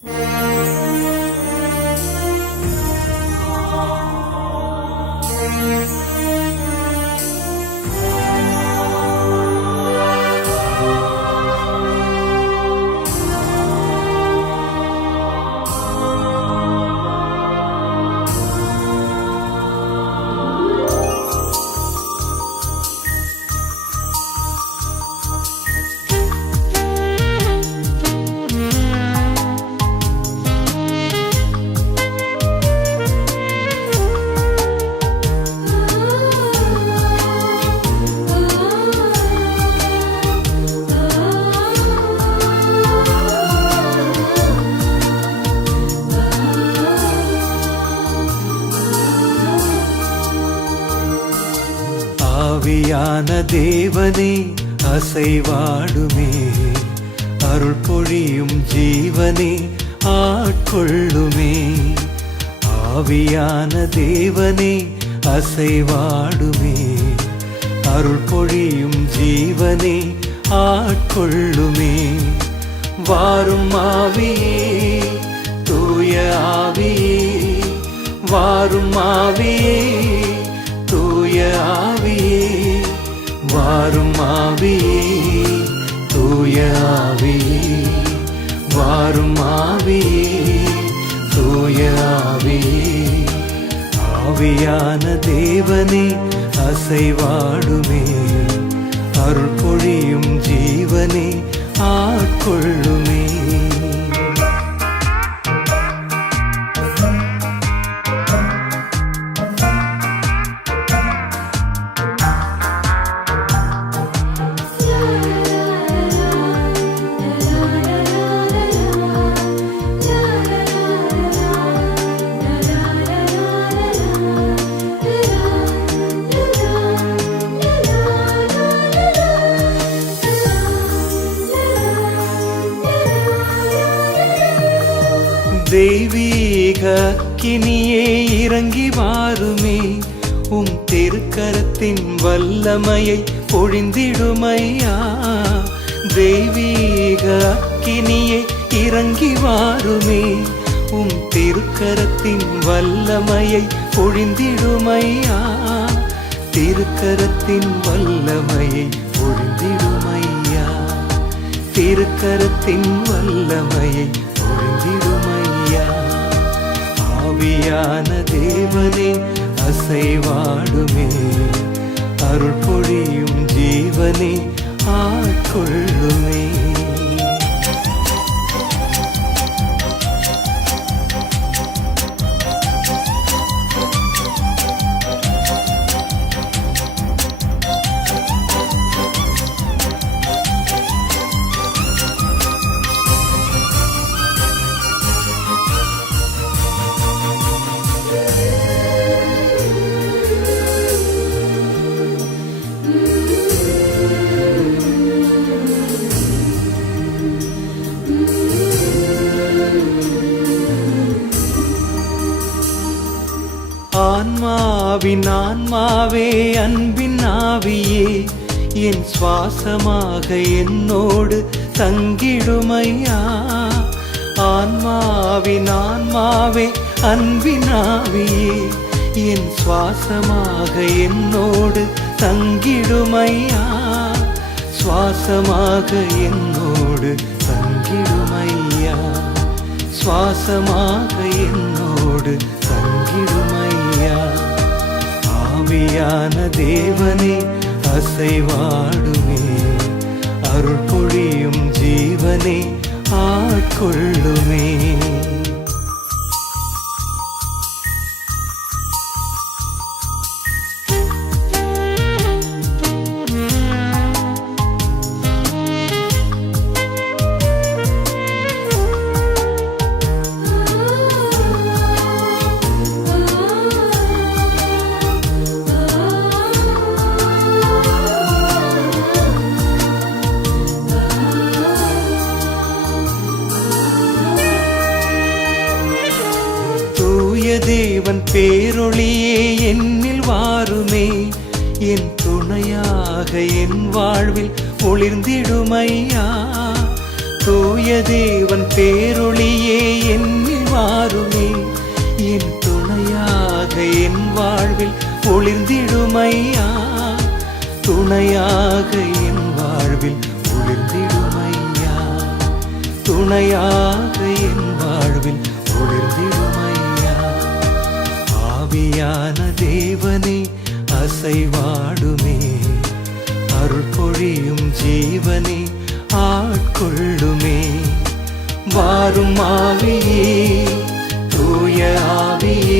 Música ஞான தேவனே அசைவாடுமே. அருள் பொழியும் ஜீவனே ஆட்கொள்ளுமே. ஆவியான தேவனே அசைவாடுமே. அருள் பொழியும் ஜீவனே ஆட்கொள்ளுமே. வாரும் ஆவியே தூய ஆவியே வாரும் ஆவியே ஆவியான தேவனே அசைவாடுமே. அருள் பொழியும் ஜீவனே ஆட்கொள்ளுமே. தெய்வீக கினியே இறங்கி வாருமே. உம் திருக்கரத்தின் வல்லமையை பொழிந்திடுமையா. தெய்வீக கினியே இறங்கி வாருமே. உம் திருக்கரத்தின் வல்லமையை பொழிந்திடுமையா. திருக்கரத்தின் வல்லமையை பொழிந்திடுமையா. திருக்கரத்தின் வல்லமையை பொழிந்திடுமையா. ஆவியான தேவனே அசைவாடுமே. அருள் பொழியும் ஜீவனே ஆட்கொள்ளுமே. அன்பின் ஆன்மாவே அன்பின் ஆவியே என் சுவாசமாக என்னோடு தங்கிடுமையா? ஆன்மாவின் ஆன்மாவே அன்பின் ஆவியே என் சுவாசமாக என்னோடு தங்கிடுமையா? சுவாசமாக என்னோடு தங்கிடுமையா? சுவாசமாக என்னோடு தங்கிடுமையா? ஆவியான தேவனே அசைவாடுமே அருள் பொழியும் ஜீவனே ஆட்கொள்ளுமே. தேவன் பேரொளியே என்னில் வாருமே. என் துணையாக என் வாழ்வில் ஒளிர்ந்திடுமையா. தூய தேவன் பேரொளியே என்னில் வாருமே. என் துணையாக என் வாழ்வில் ஒளிர்ந்திடுமையா. துணையாக என் வாழ்வில் ஒளிர்ந்திடுமையா. துணையாக என் வாழ்வில் ஒளிர்ந்திடும் ஞான தேவனே அசைவாடுமே. அருள் பொழியும் ஜீவனே ஆட்கொள்ளுமே. வாரும் ஆவியே தூய ஆவியே.